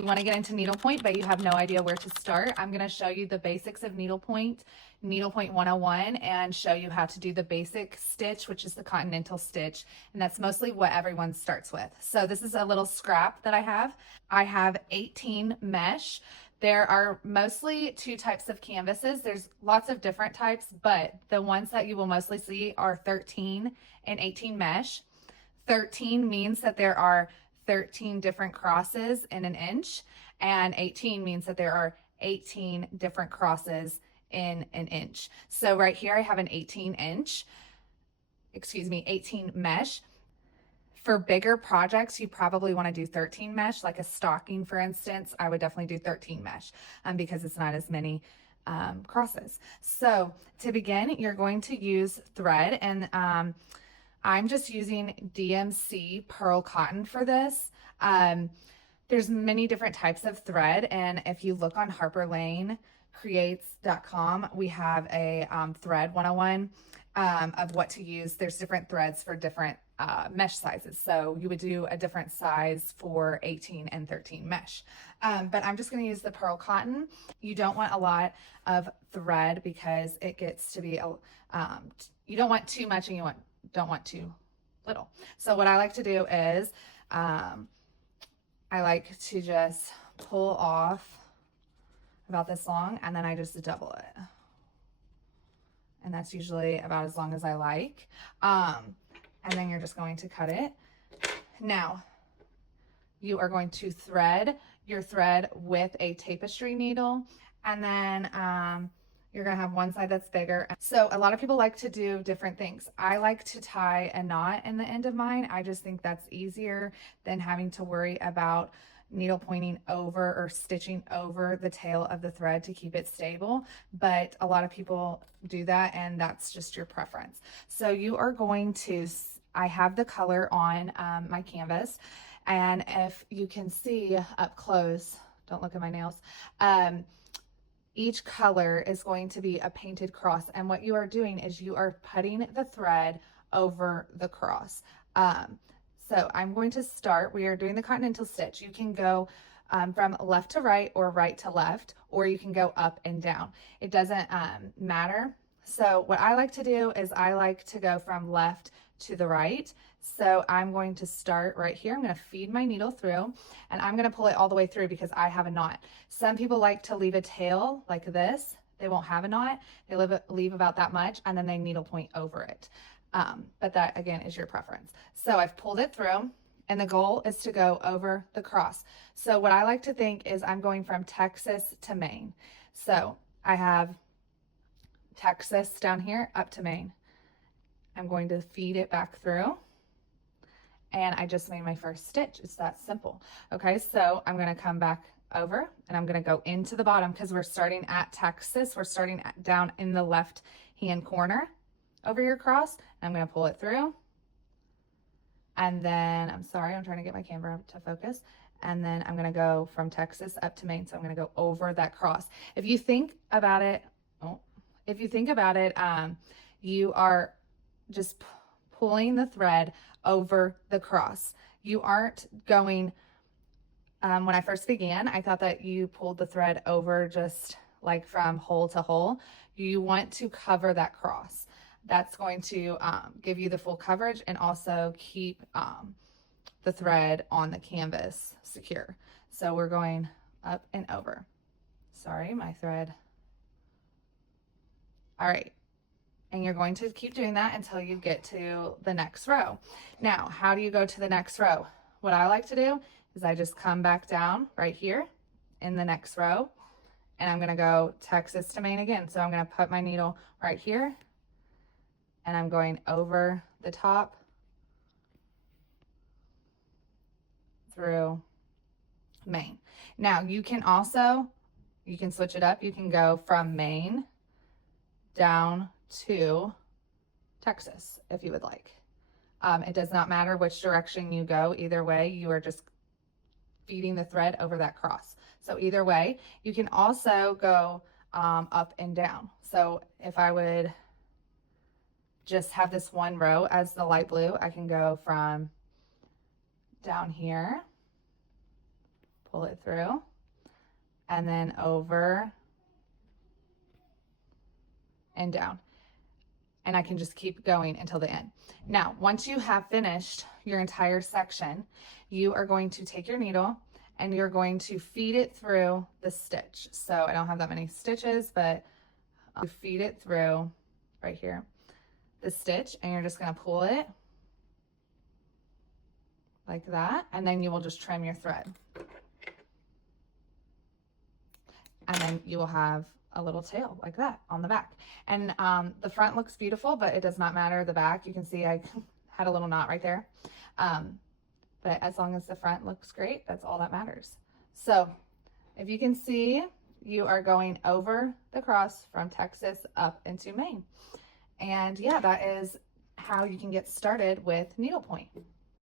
you want to get into needlepoint, but you have no idea where to start, I'm going to show you the basics of needlepoint, Needlepoint 101, and show you how to do the basic stitch, which is the continental stitch. And that's mostly what everyone starts with. So this is a little scrap that I have. I have 18 mesh. There are mostly two types of canvases. There's lots of different types, but the ones that you will mostly see are 13 and 18 mesh. 13 means that there are 13 different crosses in an inch, and 18 means that there are 18 different crosses in an inch. So right here I have an 18 mesh. For bigger projects, you probably want to do 13 mesh, like a stocking, for instance. I would definitely do 13 mesh because it's not as many crosses. So to begin, you're going to use thread, and I'm just using DMC pearl cotton for this. There's many different types of thread, and if you look on HarperLaneCreates.com, we have a thread 101 of what to use. There's different threads for different mesh sizes, so you would do a different size for 18 and 13 mesh. But I'm just going to use the pearl cotton. You don't want a lot of thread because it gets to be you don't want too much and you don't want too little. So what I like to do is I like to just pull off about this long, and then I just double it, and that's usually about as long as I like. And then you're just going to cut it. Now you are going to thread your thread with a tapestry needle, and then you're gonna have one side that's bigger. So a lot of people like to do different things. I like to tie a knot in the end of mine. I just think that's easier than having to worry about needle pointing over or stitching over the tail of the thread to keep it stable. But a lot of people do that, and that's just your preference. So you are going to, I have the color on my canvas, and if you can see up close, don't look at my nails, each color is going to be a painted cross, and what you are doing is you are putting the thread over the cross. So I'm going to start, we are doing the continental stitch. You can go from left to right or right to left, or you can go up and down. It doesn't matter. So what I like to do is I like to go from left to the right. So I'm going to start right here. I'm going to feed my needle through, and I'm going to pull it all the way through because I have a knot. Some people like to leave a tail like this. They won't have a knot. They leave about that much, and then they needle point over it. But that again is your preference. So I've pulled it through, and the goal is to go over the cross. So what I like to think is I'm going from Texas to Maine. So I have Texas down here up to Maine. I'm going to feed it back through, and I just made my first stitch. It's that simple. Okay, so I'm going to come back over, and I'm going to go into the bottom because we're starting at Texas. We're starting down in the left hand corner over your cross. I'm going to pull it through, and then I'm sorry, I'm trying to get my camera to focus, and then I'm going to go from Texas up to Maine. So I'm going to go over that cross. If you think about it, you are just pulling the thread over the cross. You aren't going, when I first began, I thought that you pulled the thread over just like from hole to hole. You want to cover that cross. That's going to give you the full coverage and also keep the thread on the canvas secure. So we're going up and over. Sorry, my thread. All right. And you're going to keep doing that until you get to the next row. Now, how do you go to the next row? What I like to do is I just come back down right here in the next row, and I'm going to go Texas to Maine again. So I'm going to put my needle right here, and I'm going over the top through Maine. Now, you can switch it up. You can go from Maine down to Texas if you would like. It does not matter which direction you go. Either way, you are just feeding the thread over that cross. So either way, you can also go up and down. So if I would just have this one row as the light blue, I can go from down here, pull it through, and then over and down. And I can just keep going until the end. Now, once you have finished your entire section, you are going to take your needle and you're going to feed it through the stitch. So I don't have that many stitches, but I'll feed it through right here, the stitch, and you're just gonna pull it like that, and then you will just trim your thread. And then you will have a little tail like that on the back. And the front looks beautiful, but it does not matter the back. You can see I had a little knot right there. But as long as the front looks great, that's all that matters. So if you can see, you are going over the cross from Texas up into Maine. And yeah, that is how you can get started with needlepoint.